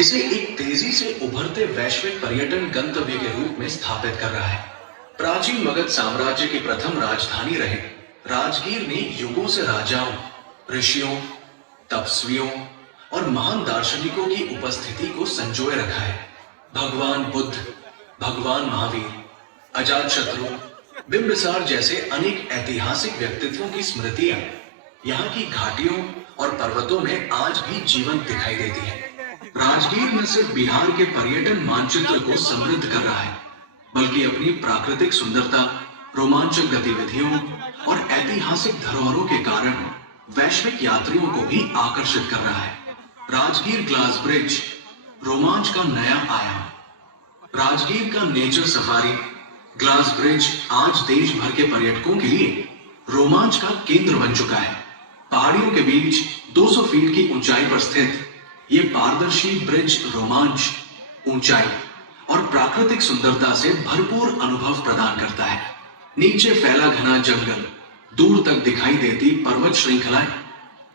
इसे एक तेजी से उभरते वैश्विक पर्यटन गंतव्य के रूप में स्थापित कर रहा है। प्राचीन मगध साम्राज्य की प्रथम राजधानी रहे राजगीर ने युगों से राजाओं, ऋषियों, तपस्वियों और महान दार्शनिकों की उपस्थिति को संजोए रखा है। भगवान बुद्ध, भगवान महावीर, अजातशत्रु, बिंबिसार जैसे अनेक ऐतिहासिक व्यक्तित्वों की स्मृतियां यहाँ की घाटियों और पर्वतों में आज भी जीवंत दिखाई देती है। राजगीर न सिर्फ बिहार के पर्यटन मानचित्र को समृद्ध कर रहा है, बल्कि अपनी प्राकृतिक सुंदरता, रोमांचक गतिविधियों और ऐतिहासिक धरोहरों के कारण वैश्विक यात्रियों को भी आकर्षित कर रहा है। राजगीर ग्लास ब्रिज, रोमांच का नया आयाम। राजगीर का नेचर सफारी ग्लास ब्रिज आज देश भर के पर्यटकों के लिए रोमांच का केंद्र बन चुका है। पहाड़ियों के बीच 200 फीट की ऊंचाई पर स्थित ये पारदर्शी ब्रिज रोमांच, ऊंचाई और प्राकृतिक सुंदरता से भरपूर अनुभव प्रदान करता है। नीचे फैला घना जंगल, दूर तक दिखाई देती पर्वत श्रृंखलाएं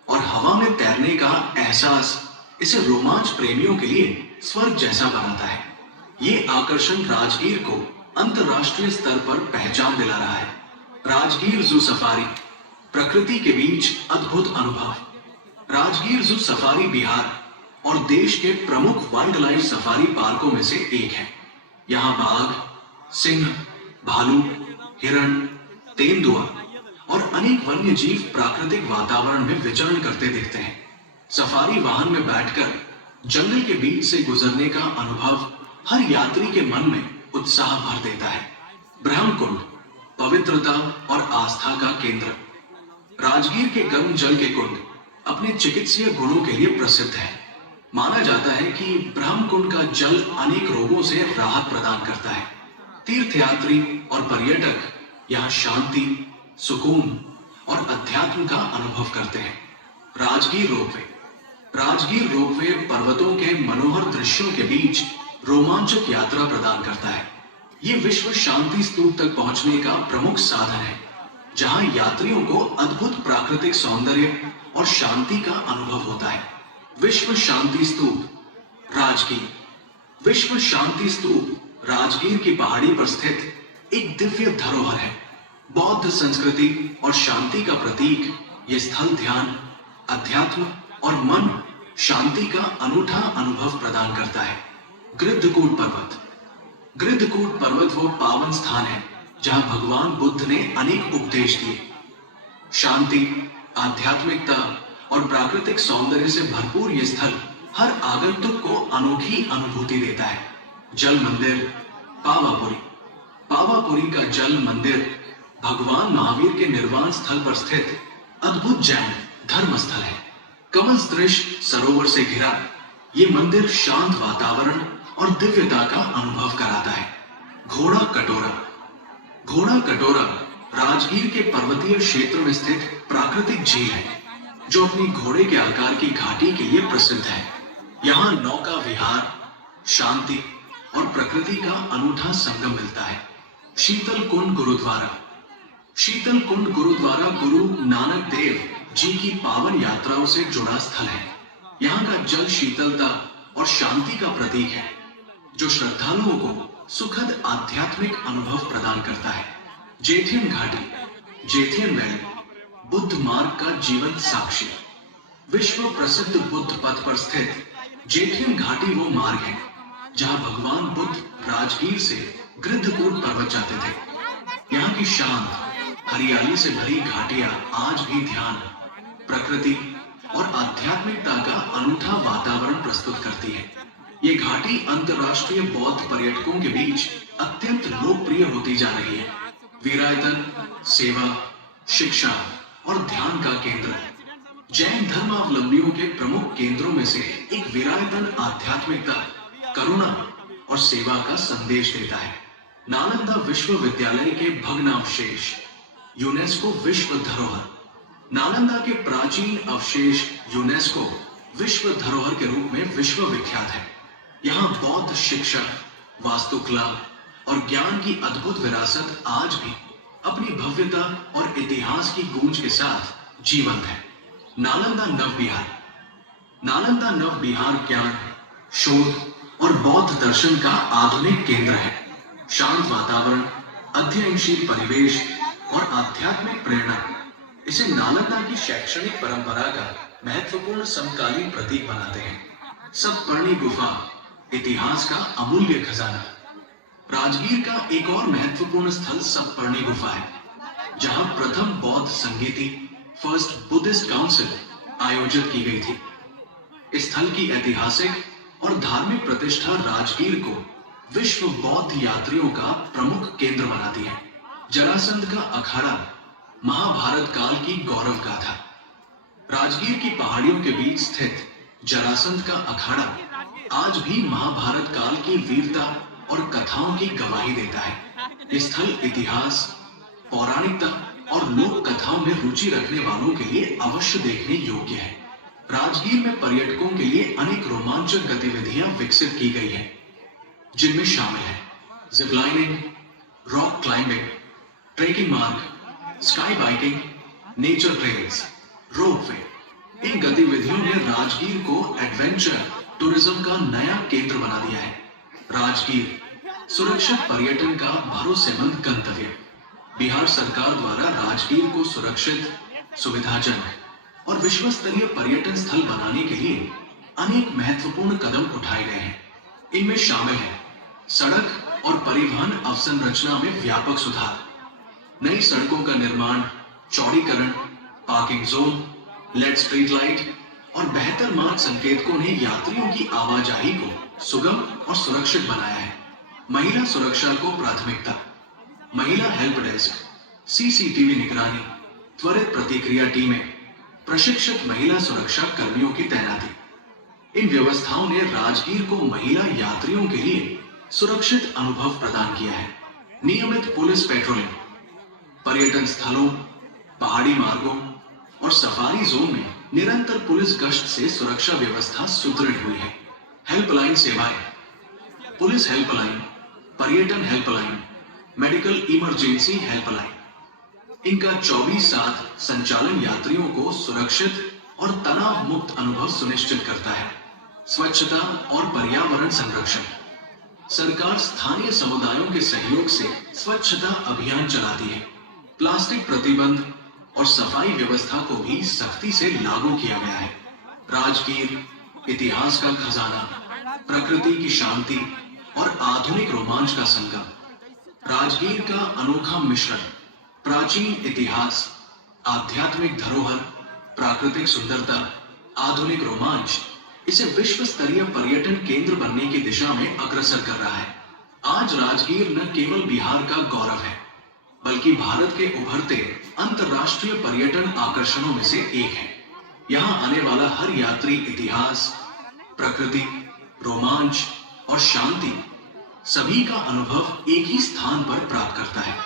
और हवा में तैरने का एहसास इसे रोमांच प्रेमियों के लिए स्वर्ग जैसा बनाता है। ये आकर्षण राजगीर को अंतरराष्ट्रीय स्तर पर पहचान दिला रहा है। राजगीर जू सफारी, प्रकृति के बीच अद्भुत अनुभव। राजगीर जू सफारी बिहार और देश के प्रमुख वाइल्ड लाइफ सफारी पार्कों में से एक है। यहाँ बाघ, सिंह, भालू, हिरण, तेंदुआ और अनेक वन्य जीव प्राकृतिक वातावरण में विचरण करते दिखते हैं। सफारी वाहन में बैठकर जंगल के बीच से गुजरने का अनुभव हर यात्री के मन में उत्साह भर देता है। ब्रह्मकुंड, पवित्रता और आस्था का केंद्र। राजगीर के गर्म जल के कुंड अपने चिकित्सीय गुणों के लिए प्रसिद्ध है। माना जाता है कि ब्रह्मकुंड का जल अनेक रोगों से राहत प्रदान करता है। तीर्थयात्री और पर्यटक यहाँ शांति, सुकून और अध्यात्म का अनुभव करते हैं। राजगीर रोपवे। राजगीर रोपवे पर्वतों के मनोहर दृश्यों के बीच रोमांचक यात्रा प्रदान करता है। ये विश्व शांति स्तूप तक पहुंचने का प्रमुख साधन है, जहां यात्रियों को अद्भुत प्राकृतिक सौंदर्य और शांति का अनुभव होता है। विश्व शांति स्तूप राजगीर। विश्व शांति स्तूप राजगीर की पहाड़ी पर स्थित एक दिव्य धरोहर है। बौद्ध संस्कृति और शांति का प्रतीक, ये स्थल ध्यान, अध्यात्म और मन शांति का अनूठा अनुभव प्रदान करता है। गृद्धकूट पर्वत। गृद्धकूट पर्वत वो पावन स्थान है जहां भगवान बुद्ध ने अनेक उपदेश दिए। शांति, आध्यात्मिकता और प्राकृतिक सौंदर्य से भरपूर ये स्थल हर आगंतुक को अनोखी अनुभूति देता है। जल मंदिर पावापुरी। पावापुरी का जल मंदिर भगवान महावीर के निर्वाण स्थल पर स्थित अद्भुत जैन धर्म स्थल है। कमल सदृश सरोवर से घिरा ये मंदिर शांत वातावरण और दिव्यता का अनुभव कराता है। घोड़ा कटोरा। घोड़ा कटोरा राजगीर के पर्वतीय क्षेत्र में स्थित प्राकृतिक झील है, जो अपनी घोड़े के आकार की घाटी के लिए प्रसिद्ध है। यहाँ नौका विहार, शांति और प्रकृति का अनूठा संगम मिलता है। शीतल कुंड गुरुद्वारा। शीतल कुंड गुरुद्वारा गुरु नानक देव जी की पावन यात्राओं से जुड़ा स्थल है। यहाँ का जल शीतलता और शांति का प्रतीक है, जो श्रद्धालुओं को सुखद आध्यात्मिक अनुभव प्रदान करता है। जेठियन घाटी। जेठियन वैली बुद्ध मार्ग का जीवंत साक्षी। विश्व प्रसिद्ध बुद्ध पथ पर स्थित जेठियन घाटी वो मार्ग है जहां भगवान बुद्ध राजगीर से गृद्धकूट पर्वत जाते थे। यहाँ की शांत, हरियाली से भरी घाटियां आज भी ध्यान, प्रकृति और आध्यात्मिकता का अनूठा वातावरण प्रस्तुत करती है। ये घाटी अंतर्राष्ट्रीय बौद्ध पर्यटकों के बीच अत्यंत लोकप्रिय होती जा रही है। वीरायतन, सेवा, शिक्षा और ध्यान का केंद्र। जैन धर्मावलंबियों के प्रमुख केंद्रों में से एक वीरायतन आध्यात्मिकता, करुणा और सेवा का संदेश देता है। नालंदा विश्वविद्यालय के भग्नावशेष। यूनेस्को विश्व धरोहर। नालंदा के प्राचीन अवशेष यूनेस्को विश्व धरोहर के रूप में विश्व विख्यात है। यहाँ बौद्ध शिक्षा, वास्तुकला और ज्ञान की अद्भुत विरासत आज भी अपनी भव्यता और इतिहास की गूंज के साथ जीवंत है। नालंदा नव बिहार। नालंदा नव बिहार ज्ञान, शोध और बौद्ध दर्शन का आधुनिक केंद्र है। शांत वातावरण, अध्ययनशील परिवेश और आध्यात्मिक प्रेरणा इसे नालंदा की शैक्षणिक परंपरा का महत्वपूर्ण समकालीन प्रतीक बनाते हैं। सप्तपर्णी गुफा, इतिहास का अमूल्य खजाना। राजगीर का एक और महत्वपूर्ण स्थल सप्तपर्णी गुफा है, जहां प्रथम बौद्ध संगीति फर्स्ट बुद्धिस्ट काउंसिल आयोजित की गई थी। इस स्थल की ऐतिहासिक और धार्मिक प्रतिष्ठा राजगीर को विश्व बौद्ध यात्रियों का प्रमुख केंद्र बनाती है। जरासंध का अखाड़ा महाभारत काल की गौरव गाथा। राजगीर की पहाड़ियों के बीच स्थित जरासंध का अखाड़ा आज भी महाभारत काल की वीरता और कथाओं की गवाही देता है। यह स्थल इतिहास, पौराणिकता और लोक कथाओं में रुचि रखने वालों के लिए अवश्य देखने योग्य है। राजगीर में पर्यटकों के लिए अनेक रोमांचक गतिविधियां विकसित की गई हैं, जिनमें शामिल है zip lining, rock climbing, trekking मार्ग, sky biking, nature trails, ropeway. इन गतिविधियों ने राजगीर को एडवेंचर टूरिज्म का नया केंद्र बना दिया है। राजगीर सुरक्षित पर्यटन का भरोसेमंद गंतव्य। बिहार सरकार द्वारा राजगीर को सुरक्षित, सुविधाजनक और विश्व स्तरीय पर्यटन स्थल बनाने के लिए अनेक महत्वपूर्ण कदम उठाए गए हैं। इनमें शामिल है सड़क और परिवहन अवसंरचना में व्यापक सुधार, नई सड़कों का निर्माण, चौड़ीकरण, parking zone, LED street light और बेहतर मार्ग संकेतकों ने यात्रियों की आवाजाही को सुगम और सुरक्षित बनाया है। महिला सुरक्षा को प्राथमिकता, महिला हेल्प डेस्क, सीसीटीवी निगरानी, त्वरित प्रतिक्रिया टीमें, प्रशिक्षित महिला सुरक्षा कर्मियों की तैनाती। इन व्यवस्थाओं ने राजगीर को महिला यात्रियों के लिए सुरक्षित अनुभव प्रदान किया है। नियमित पुलिस पेट्रोलिंग, पर्यटन स्थलों, पहाड़ी मार्गों और सफारी जोन में निरंतर पुलिस गश्त से सुरक्षा व्यवस्था सुदृढ़ हुई है। हेल्पलाइन सेवाएं, पुलिस हेल्पलाइन, पर्यटन हेल्पलाइन, मेडिकल इमरजेंसी हेल्पलाइन। इनका 24/7 संचालन यात्रियों को सुरक्षित और तनाव मुक्त अनुभव सुनिश्चित करता है। स्वच्छता और पर्यावरण संरक्षण, सरकार स्थानीय समुदायों के सहयोग से स्वच्छता अभियान चलाती है। प्लास्टिक प्रतिबंध और सफाई व्यवस्था को भी सख्ती से लागू किया गया है। राजगीर इतिहास का खजाना, प्रकृति की शांति और आधुनिक रोमांच का संगम। राजगीर का अनोखा मिश्रण, प्राचीन इतिहास, आध्यात्मिक धरोहर, प्राकृतिक सुंदरता, आधुनिक रोमांच इसे विश्व स्तरीय पर्यटन केंद्र बनने की दिशा में अग्रसर कर रहा है। आज राजगीर न केवल बिहार का गौरव है, बल्कि भारत के उभरते अंतर्राष्ट्रीय पर्यटन आकर्षणों में से एक है। यहाँ आने वाला हर यात्री इतिहास, प्रकृति, रोमांच और शांति सभी का अनुभव एक ही स्थान पर प्राप्त करता है।